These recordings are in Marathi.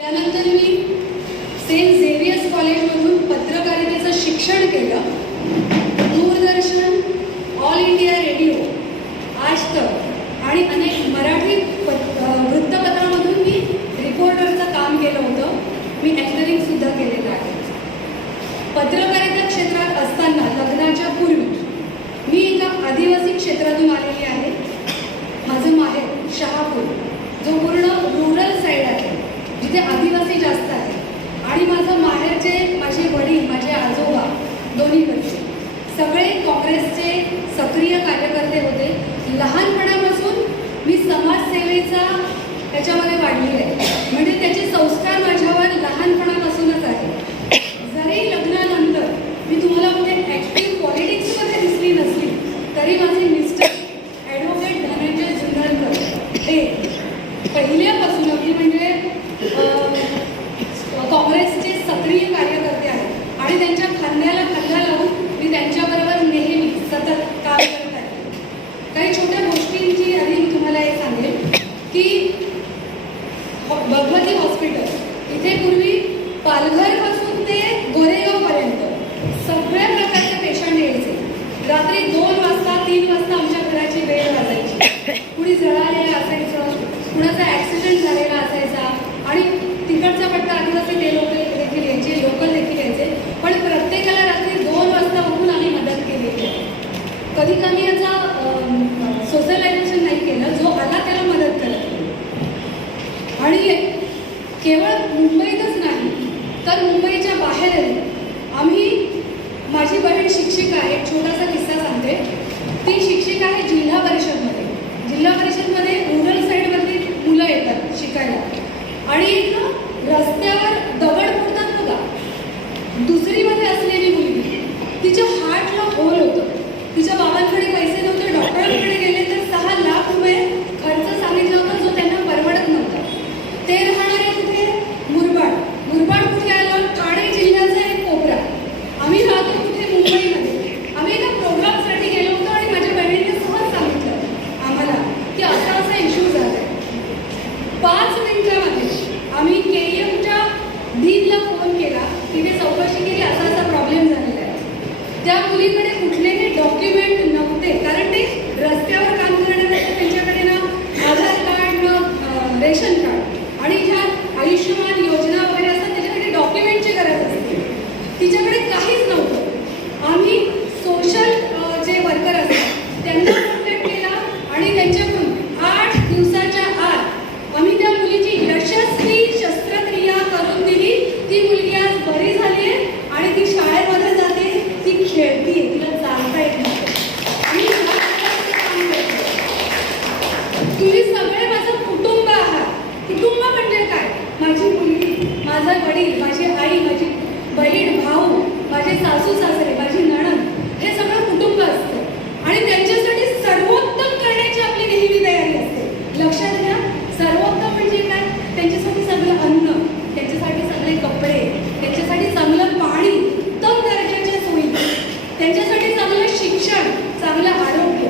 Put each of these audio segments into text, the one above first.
त्यानंतर मी सेंट झेवियर्स कॉलेजमधून पत्रकारितेचं शिक्षण केलं. दूरदर्शन, ऑल इंडिया रेडिओ, आज तक आणि अनेक मराठी वृत्तपत्रामधून मी रिपोर्टरचं काम केलं होतं. मी ॲक्टरिंगसुद्धा केलेलं आहे. पत्रकारिता क्षेत्रात असताना लग्नाच्या पूर्वी मी एका आदिवासी क्षेत्रातून आलेली आहे. माझं माहेर शहापूर, जो पूर्ण रुरल साईड आहे, जिथे आदिवासी जास्त आहे. आणि माझं माहेरचे माझे वडील, माझे आजोबा दोन्हीकडचे सगळे काँग्रेसचे सक्रिय कार्यकर्ते होते. लहानपणापासून मी समाजसेवेचा त्याच्यामध्ये वाढलेले आहे. म्हणजे त्याचे संस्कार माझ्यावर लहानपणापासूनच आहे. जरी लग्नानंतर मी तुम्हाला कुठे ॲक्टिव्ह पॉलिटिक्समध्ये दिसली नसली तरी माझे मिस्टर ॲडव्होकेट धनंजय जुन्नरकर हे पहिल्यापासून अगदी म्हणजे काँग्रेसचे सक्रिय कार्यकर्ते आहेत. आणि त्यांच्या खांद्याला खांदा लावून मी त्यांच्याबरोबर नेहमी सतत काम करत आहे. काही छोट्या गोष्टींची आधी मी तुम्हाला हे सांगेन की भगवती हॉस्पिटल इथे पूर्वी पालघरपासून ते गोरेगावपर्यंत सगळ्या प्रकारचे पेशंट यायचे. रात्री 2 वाजता 3 वाजता आमच्या घराची वेळ वाजायची. कुणी जळालेलं असायचं, कुणाचा ॲक्सिडेंट झालेला असायचा. आणि तिकडचा पट्टा आदिवासी ते लोक देखील यायचे, लोकल देखील यायचे. पण प्रत्येकाला रात्री 2 वाजता उठून आम्ही मदत केलेली आहे. कधी कमी याचा सोशलायझेशन नाही केलं, जो आला त्याला मदत करत. आणि केवळ मुंबईतच नाही तर मुंबईच्या बाहेरही आम्ही, माझी बहीण शिक्षिका आहे. एक छोटासा किस्सा सांगते. ती शिक्षिका आहे जिल्हा परिषदमध्ये. जिल्हा परिषदमध्ये रुरल साईडमधली मुलं येतात शिकायला. आणि एक रस्त्यावर दगड फोडतात बघा, दुसरीमध्ये असलेली मुलगी, तिच्या हार्टला होल होतं. तिच्या बाबांकडे पैसे नव्हते, डॉक्टरांकडे गेले तर 6 लाख रुपये खर्च सांगितला होता, जो त्यांना परवडत नव्हता. ते राहणारे कुठे? मुरबाड. मुरबाड कुठे आलं? ठाणे जिल्ह्याचा एक कोपरा. आम्ही राहतो कुठे? मुंबईमध्ये. आम्ही एका प्रोग्रामसाठी गेलो होतो आणि माझ्या बहिणीने सहज सांगितलं आम्हाला की असा असा इश्यू झाला आहे. 5 मिनिटामध्ये आम्ही KEMच्या डीनला फोन केला. तिने चौकशी केली, असा असा प्रॉब्लेम झालेला आहे. त्या मुलीकडे कुठलेही डॉक्युमेंट नव्हते, कारण ते रस्त्यावर काम करणारे त्यांच्याकडे ना आधार कार्ड ना रेशन कार्ड. आणि ज्या आयुष्यमान योजना वगैरे असतात त्याच्याकडे डॉक्युमेंटची गरज असते. तिच्याकडे काहीच नव्हतं. आम्ही सोशल जे वर्कर असतात त्यांना कॉन्टॅक्ट केला आणि त्यांच्याकडून 8 दिवसाच्या आत आम्ही त्या मुलीची यशस्वी शस्त्रक्रिया करून दिली. ती मुलगी आज बरी झाली आहे आणि ती शाळेमध्ये जाते, ती खेळती, तिला चालता येत नाही. आणि तुम्ही सगळे माझं कुटुंब आहात. कुटुंब म्हणजे काय? माझी मुलगी, माझा वडील, माझी आई, माझी बहीण, भाऊ, माझे सासू सासरे, माझी नणंद, हे सगळं कुटुंब असतं. आणि त्यांच्यासाठी सर्वोत्तम करण्याची आपली नेहमी तयारी असते. लक्षात घ्या, सर्वोत्तम म्हणजे काय? त्यांच्यासाठी सगळं अन्न, त्यांच्यासाठी सगळे कपडे, त्यांच्यासाठी चांगलं पाणी, उत्तम दर्जाच्या सोयी, त्यांच्यासाठी चांगलं शिक्षण, चांगलं आरोग्य.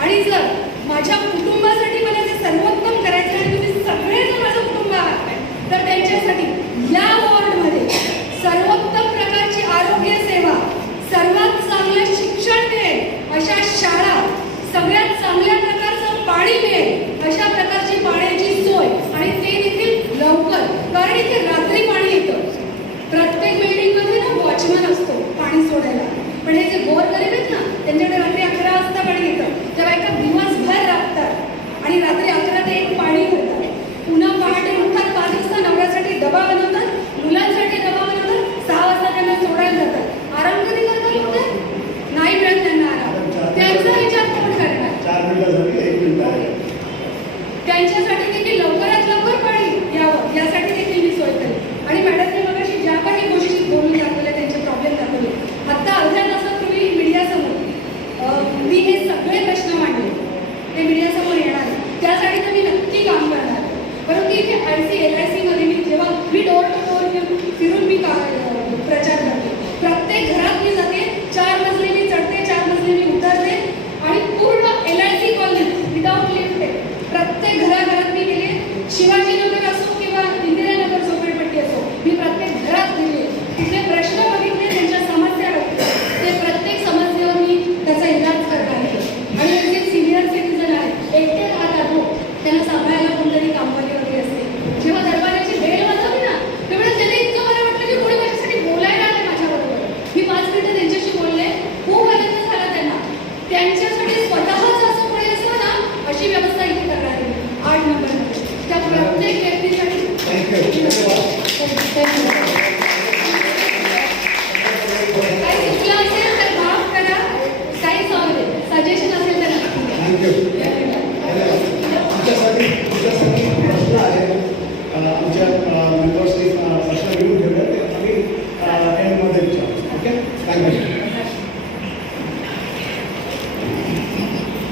आणि जर माझ्या कुटुंबासाठी मला ते सर्वोत्तम करायचं आणि तुम्ही सगळे जर माझं कुटुंब आहात तर त्यांच्यासाठी या वॉर्डमध्ये सर्वोत्तम प्रकारची आरोग्य सेवा, सर्वात चांगलं शिक्षण मिळेल अशा शाळा, सगळ्यात चांगल्या प्रकारचं पाणी मिळेल अशा प्रकारची पाण्याची सोय, आणि ते देखील लवकर. कारण इथे रात्री पाणी येतं. प्रत्येक बिल्डिंगमध्ये ना वॉचमन असतो पाणी सोडायला. पण हे जे गोरगरीब आहेत ना, त्यांच्याकडे रात्री 11 वाजता पाणी येतं. त्या बायका दिवसभर राबतात आणि रात्री